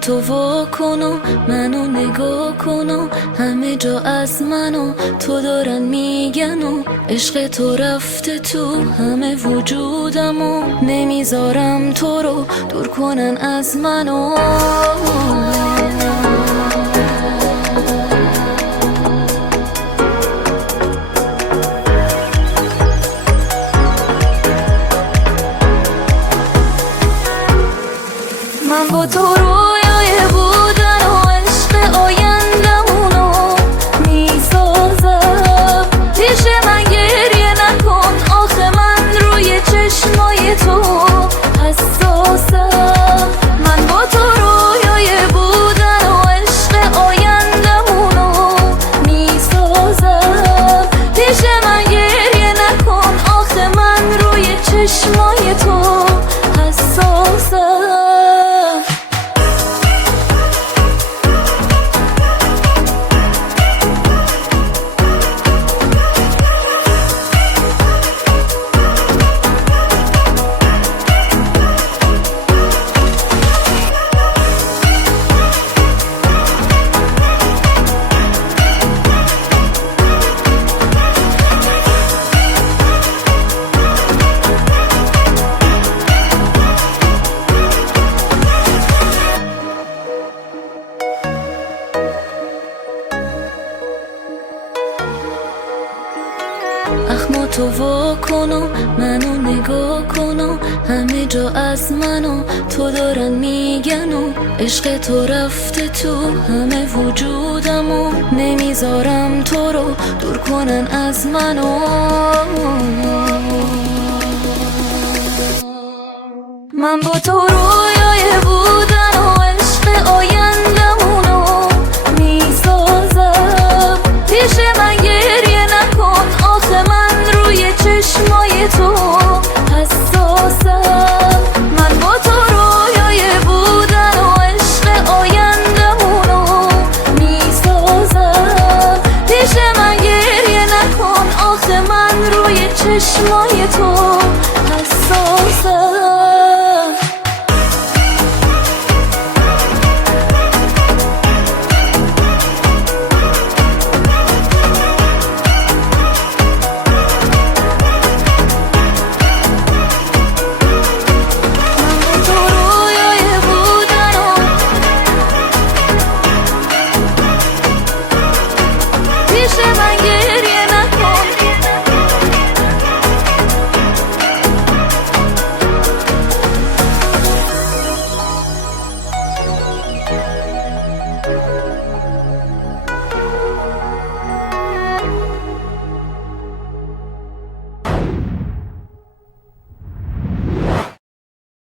تو وا کن و منو نگاه کن و همه جا از منو تو دارن میگن و عشق تو رفته تو همه وجودم و نمیذارم تو رو دور کنن از منو. من با تو رویای بودن و عشق آیندمونو میسازم. پیش من گریه نکن آخه من روی چشمای تو حساسم. من با تو رویای بودن و عشق آیندمونو میسازم. پیش من گریه نکن آخه من روی چشمای تو حساسم. اخما تو وا کن و منو نگاه کن و همه جا از منو تو دارن میگن و عشق تو رفته تو همه وجودم و نمیذارم تو رو دور کنن از منو. من با تو رویای بودن و عشق آیندمونو میسازم. پیش من گریه نکن آخه من روی چشمای تو حساسم. من با تو رویای بودن و عشق آیندمونو میسازم. پیش من گریه نکن آخه من روی چشمای تو